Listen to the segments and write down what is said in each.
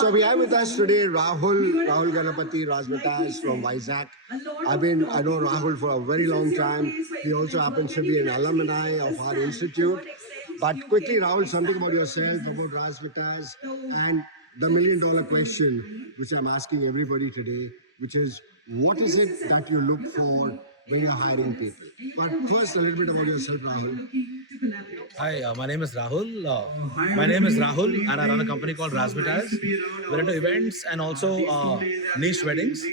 So we have with us today Rahul Ganapathy, Razzmatazz from Vizag. I know Rahul for a very long time. He also happens to be an alumni of our institute. But quickly, Rahul, something about yourself, about Razzmatazz, and the $1,000,000 question, which I'm asking everybody today, which is, what is it that you look for when you're hiring people? But first, a little bit about yourself, Rahul. Hi, my name is Rahul. And I run a company called Razzmatazz. We're into events and also niche weddings.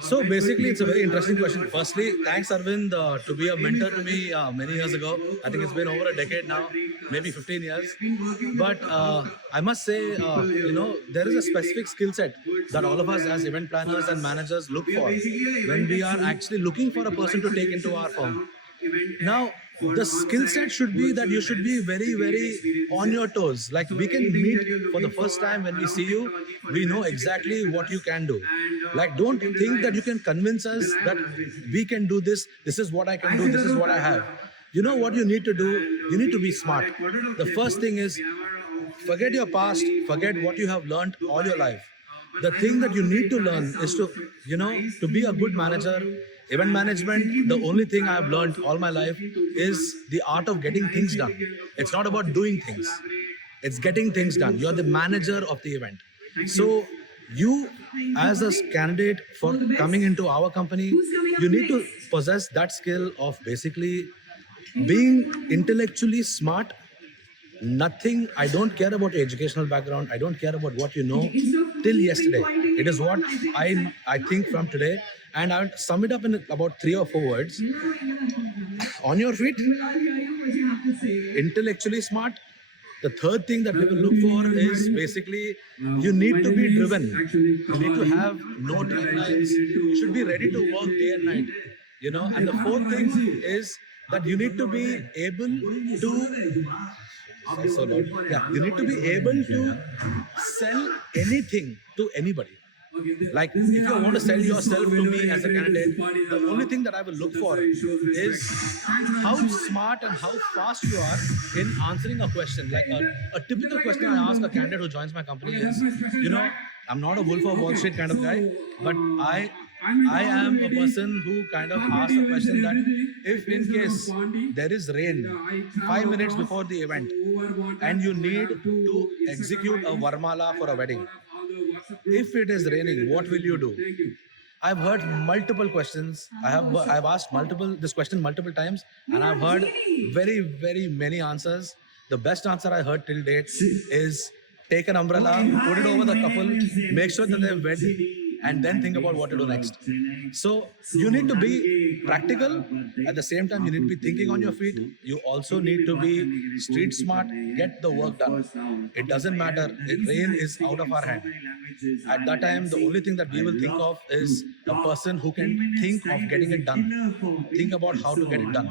So basically, it's a very interesting question. Firstly, thanks Arvind to be a mentor to me many years ago. I think it's been over a decade now, maybe 15 years. But I must say, there is a specific skill set that all of us as event planners and managers look for when we are actually looking for a person to take into our firm. Now, the skill set should be that you should be very, very on your toes. Like we can meet for the first time when we see you, we know exactly what you can do. Like don't think that you can convince us that we can do this, this is what I can do, this is what I have. You know what you need to do? You need to be smart. The first thing is forget your past, forget what you have learned all your life. The thing that you need to learn is to be a good manager. Event management, the only thing I've learned all my life is the art of getting things done. It's not about doing things. It's getting things done. You're the manager of the event. So you, as a candidate for coming into our company, you need to possess that skill of basically being intellectually smart. Nothing, I don't care about your educational background. I don't care about what you know till yesterday. It is what I think from today. And I will sum it up in about 3 or 4 words. On your feet, intellectually smart. The third thing that people look for is basically you need to be driven. You need to have no timelines. You should be ready to work day and night. And the fourth thing is that you need to be able to you need to be able to sell anything to anybody. Like if you want to sell yourself to me as a candidate, the only thing that I will look for is how smart and how fast you are in answering a question. Like a typical question I ask a candidate who joins my company is, I'm not a Wolf of Wall Street kind of guy, but I am a person who kind of asks a question that if in case there is rain 5 minutes before the event and you need to execute a Varmala for a wedding, if it is raining, what will you do? I've heard multiple questions. I've asked this question multiple times, and I've heard very, very many answers. The best answer I heard till date is take an umbrella, put it over the couple, make sure that they're wet, and then think about what to do next. So you need to be practical. At the same time, you need to be thinking on your feet. You also need to be street smart, get the work done. It doesn't matter. Rain is out of our hand. At that time, the only thing that we will think of is a person who can think of getting it done. Think about how to get it done.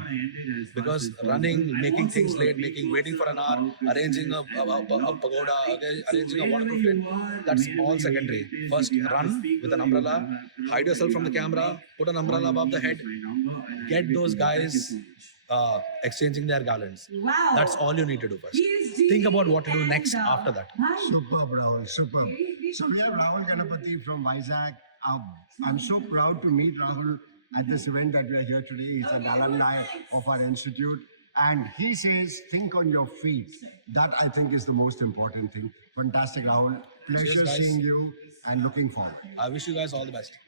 Because running, making things late, waiting for an hour, arranging a pagoda, arranging a waterproof tent, that's all secondary. First, run with an umbrella, hide yourself from the camera, put an umbrella above the head, get those guys exchanging their garlands. That's all you need to do first. Think about what to do next after that. Superb, Rahul, superb. So we have Rahul Ganapathy from Vizag. I'm so proud to meet Rahul at this event that we are here today. He's an alumni of our institute. And he says, think on your feet. That, I think, is the most important thing. Fantastic, Rahul. Pleasure seeing you and looking forward. I wish you guys all the best.